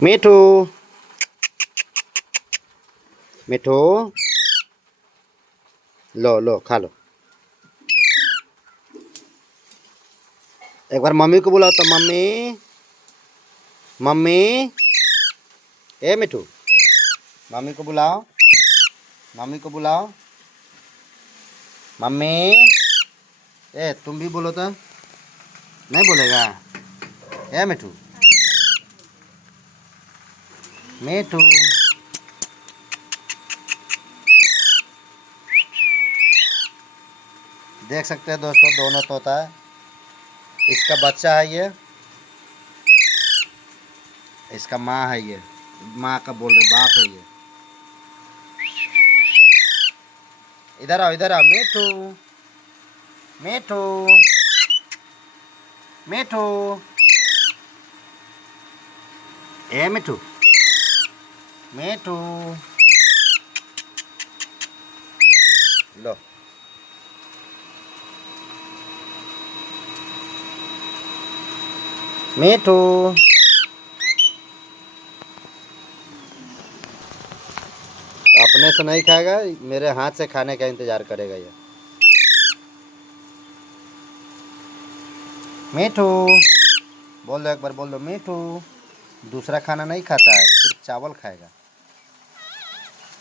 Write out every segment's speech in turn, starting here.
मिठू मिठू लो लो खा लो। एक बार मम्मी को बुलाओ तो मम्मी मम्मी। ए मिठू मम्मी को बुलाओ, मम्मी को बुलाओ। मम्मी ए तुम भी बोलो तो। नहीं बोलेगा। ए मिठू मिठू देख सकते हैं दोस्तों, दोनों तोता है। इसका बच्चा है ये, इसका माँ है ये। माँ का बोल रहे बाप है ये। इधर आओ मिठू मिठू मिठू। ए मिठू मिठू लो। मिठू अपने से नहीं खाएगा, मेरे हाथ से खाने का इंतजार करेगा ये। मिठू बोल दो, एक बार बोल दो मिठू। दूसरा खाना नहीं खाता है, सिर्फ चावल खाएगा।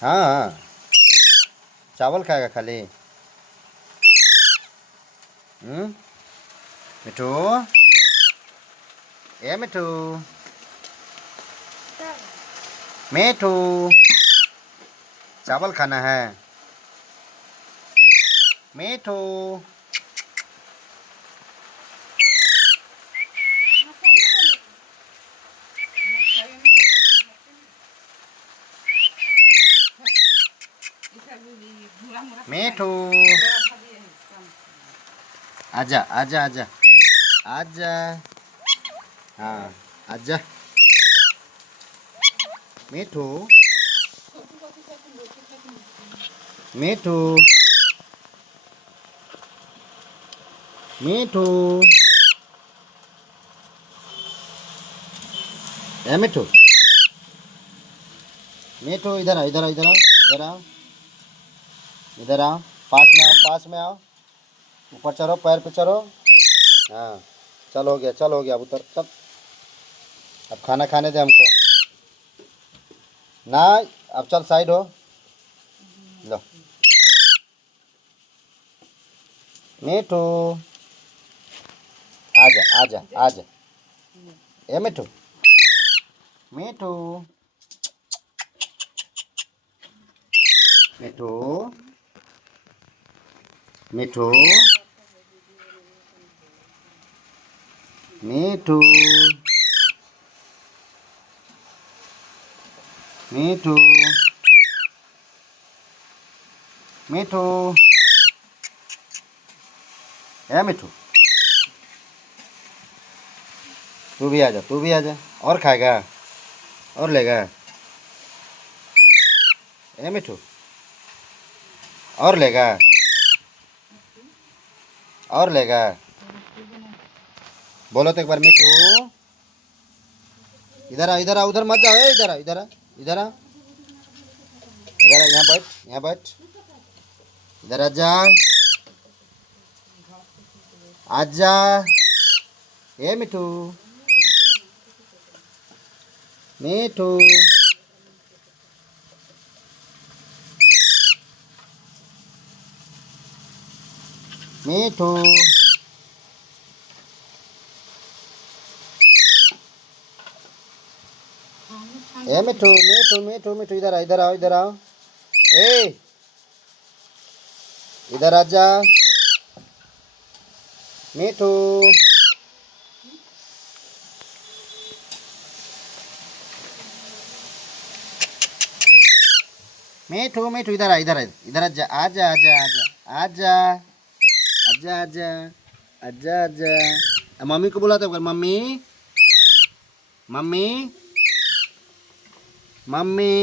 हाँ हाँ, चावल खाएगा खाली। मिठू ए मिठू मिठू चावल खाना है। मिठू मिठू आजा आजा आजा आजा। हाँ आजा मिठू मिठू मिठू। ए मिठू मिठू इधर आओ इधर आओ इधर आओ इधर आओ इधर आओ। पास में आओ पास में आओ। ऊपर चढ़ो, पैर पे चढ़ो। हाँ चल हो गया, चल हो गया, अब उतर चल। अब खाना खाने दे हमको ना। अब चल साइड हो। लो मिठू आजा आजा आजा। ए मिठू मिठू मिठू मिठू मिठू मिठू मिठू। ए मिठू तू भी आजा, तू भी आजा। और खाएगा और लेगा। ए मिठू और लेगा और लेगा। बोलो तो एक बार मिठू। इधर आ उधर मत जाओ। इधर आ इधर आ इधर आ इधर आ। यहाँ बैठ, यहाँ बैठ। इधर आजा आजा। ए मिठू मिठू मिठू ए मिठू मिठू मिठू मिठू इधर आ इधर आओ इधर आओ। ए इधर आजा मिठू मिठू मिठू इधर आ इधर आ इधर आजा आजा आजा आजा आजा आजा आजा आजा आजा। मम्मी को बुलाते हो, मम्मी मम्मी मम्मी।